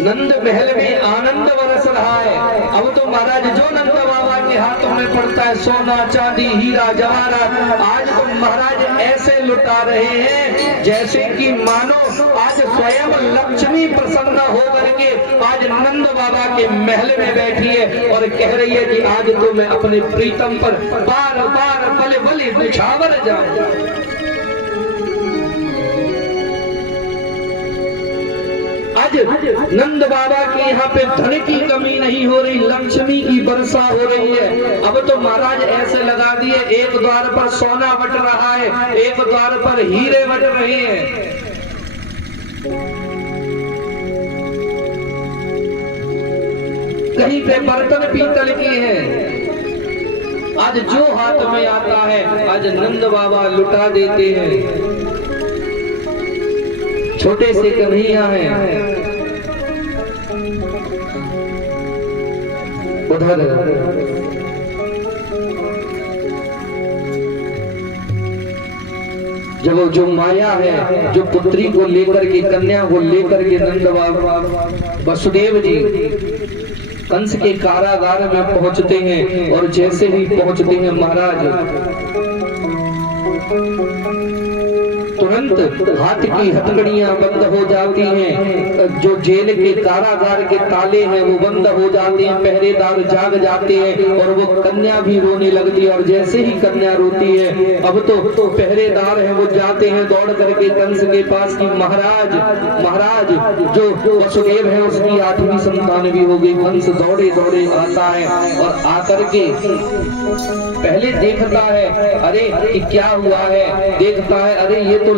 नंद महल में आनंद बरस रहा है। अब तो महाराज जो नंद बाबा के हाथों में पड़ता है सोना चांदी हीरा जवाहरात, आज तो महाराज ऐसे लुटा रहे हैं जैसे कि मानो आज स्वयं लक्ष्मी प्रसन्न होकर के आज नंद बाबा के महल में बैठी है और कह रही है कि आज तो मैं अपने प्रीतम पर बार बार बले बले निछावर जाऊं। आज नंद बाबा के यहाँ पे धन की कमी नहीं हो रही, लक्ष्मी की वर्षा हो रही है। अब तो महाराज ऐसे लगा दिए, एक द्वार पर सोना बट रहा है, एक द्वार पर हीरे बट रहे हैं। कहीं पे बर्तन पीतल के हैं। आज जो हाथ में आता है आज नंद बाबा लुटा देते हैं। छोटे से कन्हैया हैं, उधर जब जो माया है, जो पुत्री को लेकर के कन्या को लेकर के नंद बाबा वसुदेव जी कंस के कारागार में पहुंचते हैं और जैसे ही पहुंचते हैं महाराज तुरंत हाथ की हथकड़ियां बंद हो जाती हैं, जो जेल के कारागार के ताले हैं वो बंद हो जाते हैं, पहरेदार जाग जाते हैं और वो कन्या भी रोने लगती है। और जैसे ही कन्या रोती है अब तो पहरेदार है वो जाते हैं दौड़ करके कंस के पास की महाराज महाराज जो वसुदेव है उसकी 8वीं संतान भी हो गई। कंस दौड़े दौड़े आता है और आकर के पहले देखता है अरे क्या हुआ है, देखता है अरे ये तो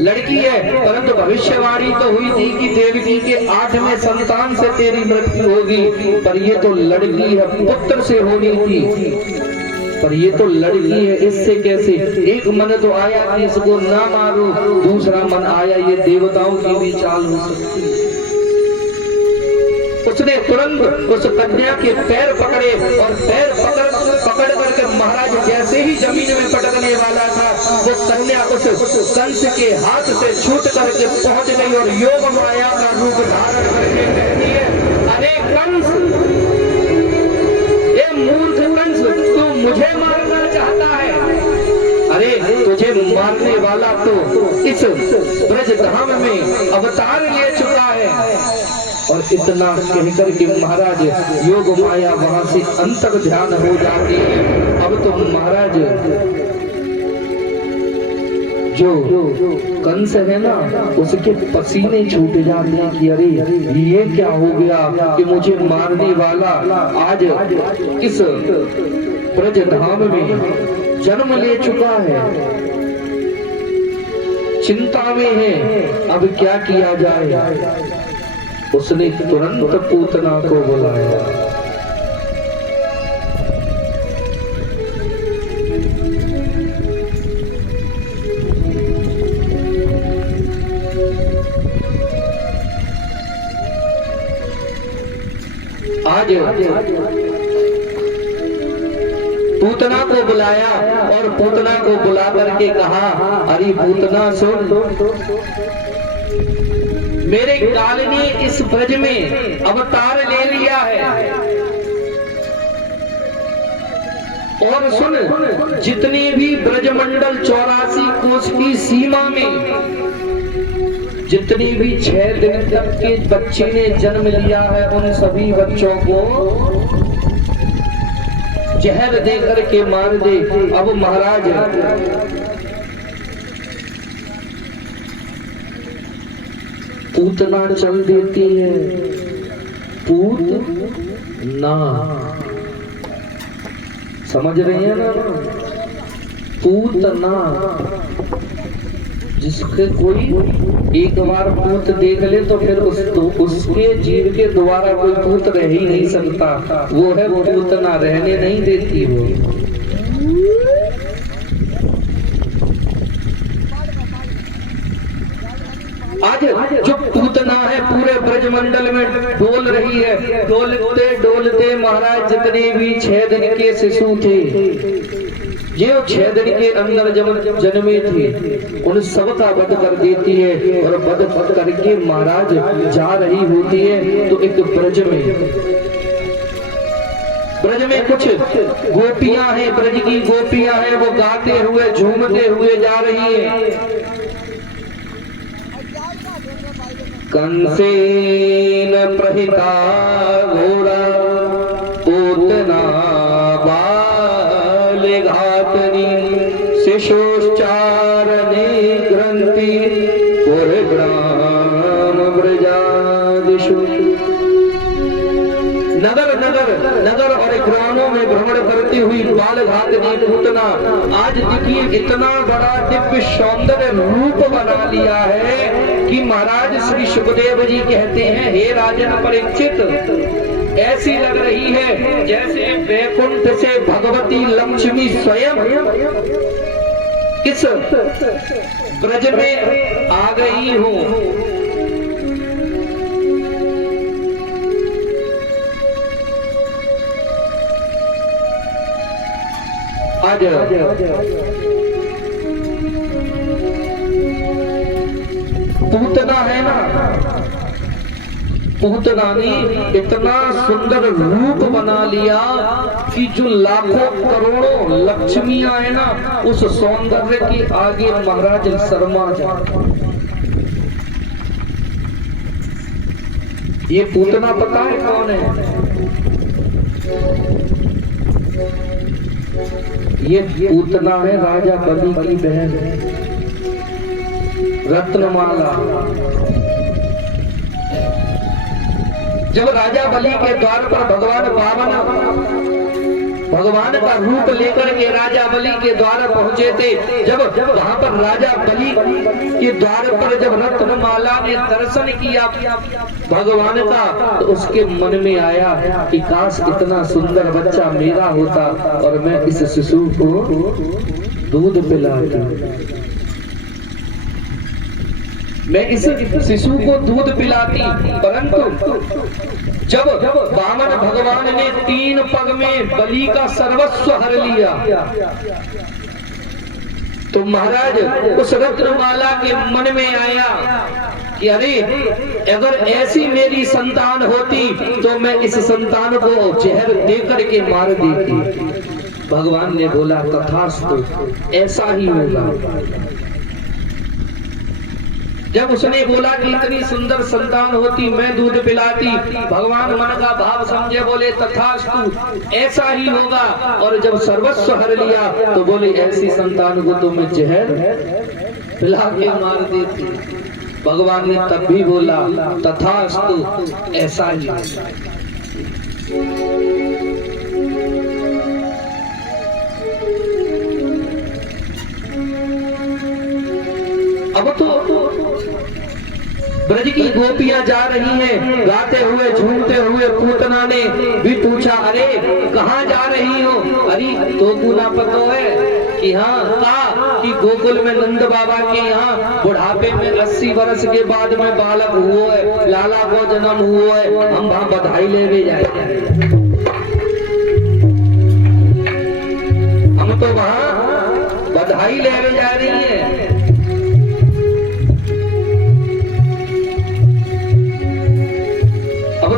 लड़की है, परंतु भविष्यवाणी तो हुई थी कि देवकी के 8वें संतान से तेरी मृत्यु होगी, पर ये तो लड़की है, पुत्र से होनी थी, पर ये तो लड़की है, इससे कैसे। एक मन तो आया कि इसको ना मारो, दूसरा मन आया ये देवताओं की भी चाल हो सकती है। उसने तुरंत उस कन्या के पैर पकड़े और पैर पकड़ करके महाराज जैसे ही जमीन में पटकने वाला था वो कन्या उस कंस के हाथ से छूट करके पहुंच गई और योग माया का रूप धारण करके कहती है अरे कंस, ये मूर्ख कंस, तू मुझे मारना चाहता है। अरे तुझे मारने वाला तो इस ब्रजधाम में अवतार ले चुका है। और इतना कहकर के महाराज योग माया वहां से अंतर ध्यान हो जाती है। अब तो महाराज जो कंस है ना उसके पसीने छूट जाते हैं कि अरे ये क्या हो गया कि मुझे मारने वाला आज इस ब्रजधाम में जन्म ले चुका है। चिंता में है अब क्या किया जाए। उसने तुरंत पूतना को बुलाया। आज पूतना को बुलाया और पूतना को बुला करके कहा अरे पूतना सुन, मेरे काल ने इस ब्रज में अवतार ले लिया है और सुन जितने भी ब्रजमंडल 84 कोस की सीमा में जितने भी 6 दिन तक के बच्चे ने जन्म लिया है उन सभी बच्चों को जहर देकर के मार दे। अब महाराज पूतना चल देती है। पूतना समझ रही है ना, पूतना जिसके कोई एक बार पूत देख ले तो फिर उसके जीव के द्वारा कोई पूत रह ही नहीं सकता, वो है पूतना, रहने नहीं देती वो। आज जो पूतना है पूरे ब्रजमंडल में डोल रही है। डोलते डोलते महाराज जितने भी 6 दिन के शिशु थे, जो 6 दिन के अंदर जब जन्मे थे उन सबका वध कर देती है और वध करके महाराज जा रही होती है तो एक ब्रज में कुछ गोपियां हैं, ब्रज की गोपियां हैं, वो गाते हुए झूमते हुए जा रही है। कंसेन प्रहिता घोड़ा पूतना बाल घातनी शिशोच्चारणे ग्रंथि पुरग्राम ब्रजादिषु। नगर और ग्रामों में भ्रमण करती हुई बाल घातनी पूतना आज देखिए इतना बड़ा दिव्य सौंदर्य रूप बना लिया है कि महाराज श्री सुखदेव जी कहते हैं, हे राजन परीक्षित, ऐसी लग रही है जैसे वैकुंठ से भगवती लक्ष्मी स्वयं इस ब्रज में आ गई हो। आज पूतना है ना, पूतना ने इतना सुंदर रूप बना लिया कि जो लाखों करोड़ों लक्ष्मियां है ना, उस सौंदर्य के आगे महाराज शर्मा जाते। ये पूतना पता है कौन है? ये पूतना है राजा बलि की बहन रत्नमाला। जब राजा बलि के द्वार पर भगवान का रूप लेकर के राजा बलि के द्वार पहुंचे थे, जब वहां पर राजा बलि के द्वार पर जब रत्नमाला ने दर्शन किया भगवान का, तो उसके मन में आया कि काश इतना सुंदर बच्चा मेरा होता और मैं इस शिशु को दूध पिलाती, मैं इस शिशु को दूध पिलाती। परंतु जब वामन भगवान ने 3 पग में बलि का सर्वस्व हर लिया, तो महाराज उस रत्नमाला के मन में आया कि अरे अगर ऐसी मेरी संतान होती तो मैं इस संतान को जहर देकर के मार देती। भगवान ने बोला तथास्तु, ऐसा ही होगा। जब उसने बोला कि इतनी सुंदर संतान होती मैं दूध पिलाती, भगवान मन का भाव समझे, बोले तथास्तु, ऐसा ही होगा। और जब सर्वस्व हर लिया तो बोले ऐसी संतान को तो मैं जहर पिला के मार देती। भगवान ने तब भी बोला तथास्तु, ऐसा ही होगा। अब तो ब्रज की गोपियां जा रही हैं, गाते हुए झूमते हुए। पूतना ने भी पूछा, अरे कहाँ जा रही हो? अरे तो पूना पतो है कि हाँ कि गोकुल में नंद बाबा के यहाँ बुढ़ापे में 80 वर्ष के बाद में बालक हुआ है, लाला को जन्म हुआ है, हम वहां बधाई ले भी जाए। हम तो वहां बधाई ले जा रही है।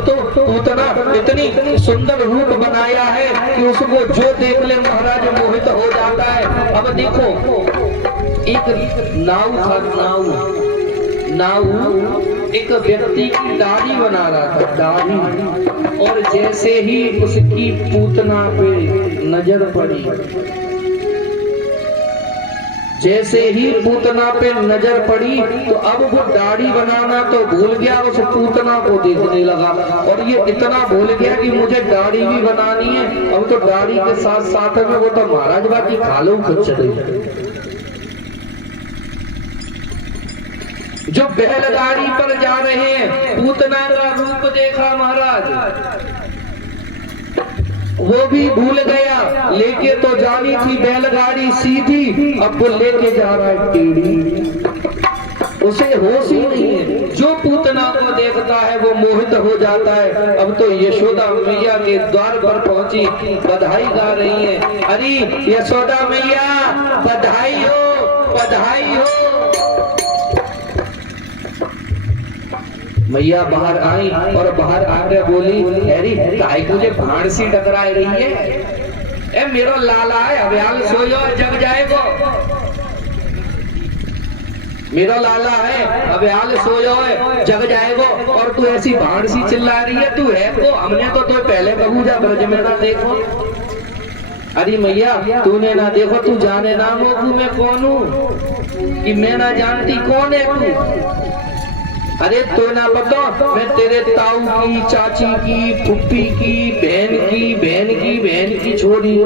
तो पूतना इतनी सुंदर रूप बनाया है कि उसको जो देख ले महाराज मोहित हो जाता है। अब देखो एक नाव था, नाव एक व्यक्ति की दाढ़ी बना रहा था, दाढ़ी, और जैसे ही उसकी पूतना पे नजर पड़ी, जैसे ही पूतना पे नजर पड़ी तो अब वो दाढ़ी बनाना तो भूल गया, उस पूतना को देखने लगा। और ये इतना भूल गया कि मुझे दाढ़ी भी बनानी है। अब तो दाढ़ी के साथ साथ में वो तो महाराज बाकी खालो खर्च गई। जो बैलगाड़ी पर जा रहे हैं, पूतना का रूप देखा महाराज, वो भी भूल गया। लेके तो जानी थी बैलगाड़ी सीधी, अब वो लेके जा रहा है टेढ़ी। उसे होश ही नहीं है। जो पूतना को देखता है वो मोहित हो जाता है। अब तो यशोदा मैया के द्वार पर पहुंची, बधाई गा रही है। अरे यशोदा मैया बधाई हो, बधाई हो। मैया बाहर आई और बाहर आकर बोली, अरे काहे तुझे भाड़ सी टकरा रही है? ए मेरो लाला है, अब्याल सोयो जग जाएगो। मेरा लाला है, अब्याल सोयो है जग जाएगो, और तू ऐसी भाड़ सी चिल्ला रही है। तू है को हमने तो पहले कबूजा ब्रज में ना देखो। अरे मैया तूने ना देखो, तू जाने ना मोगू मैं कौन हूँ कि मैं ना जानती कौन है तू। अरे तो ना पता, मैं तेरे ताऊ की, चाची की, फुप्पी की, बहन की, बहन की, बहन की छोरी।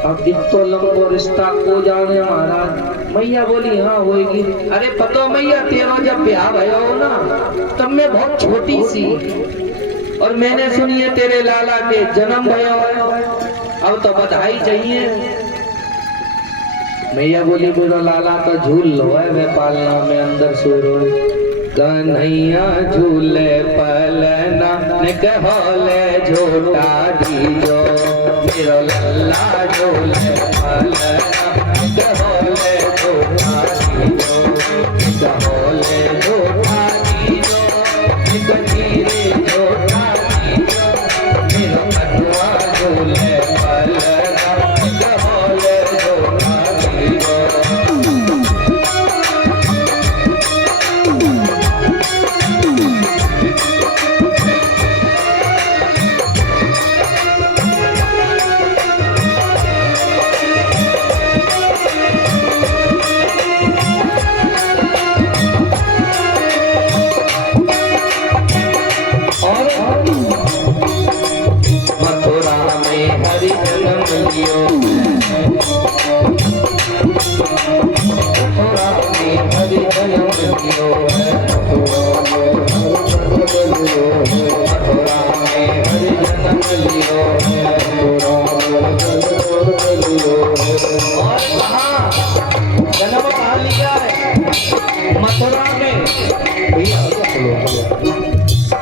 अब तो लंबो रिश्ता को जाने महाराज। मैया बोली हाँ होगी। अरे पतो मैया तेरा जब ब्याह भया हो ना, तब मैं बहुत छोटी सी, और मैंने सुनी है तेरे लाला के जन्म भया है। अब तो बधाई चाहिए। मैया बोली मेरा लाला तो झूल लो है, वे पालना में अंदर सो रो। कन्हैया झूले पलना ने कहले झोटा दीजो, मेरा लाला झूले पलना कहले झोटा दीजो, कहले झोटा दीजो, धीरे झोटा दीजो, मेरा कन्हैया झूले पलना कहले झोटा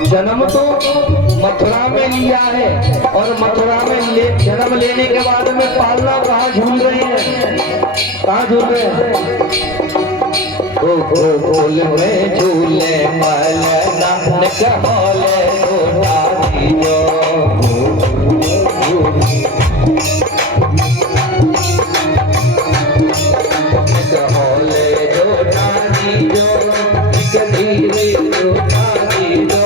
जन्म तो मथुरा में लिया है, और मथुरा में जन्म लेने के बाद में पालना कहाँ झूल रहे हैं, कहाँ झूल रहे हैं? गोकुल में झूले पालना कहले झोटा दीजो, कहले झोटा दीजो, धीरे झोटा दीजो।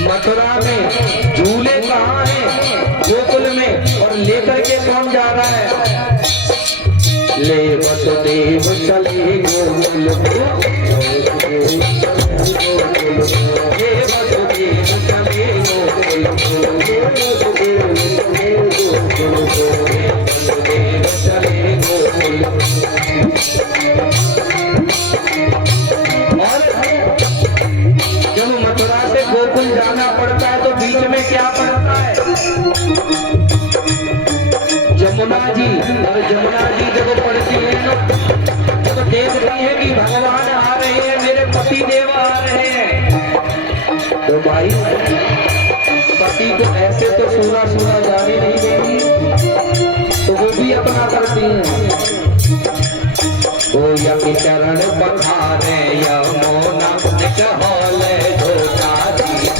मथुरा में झूले कहाँ हैं? गोकुल में। और लेकर के कौन जा रहा है? ले वसुदेव चले गोकुल, ले वसुदेव चले गोकुल। भाई पति को ऐसे तो सुना सुना जाने नहीं देंगी, तो वो भी अपना करती हैं। गोया के चरण पखारे यमुना निज हौले धोता धीरे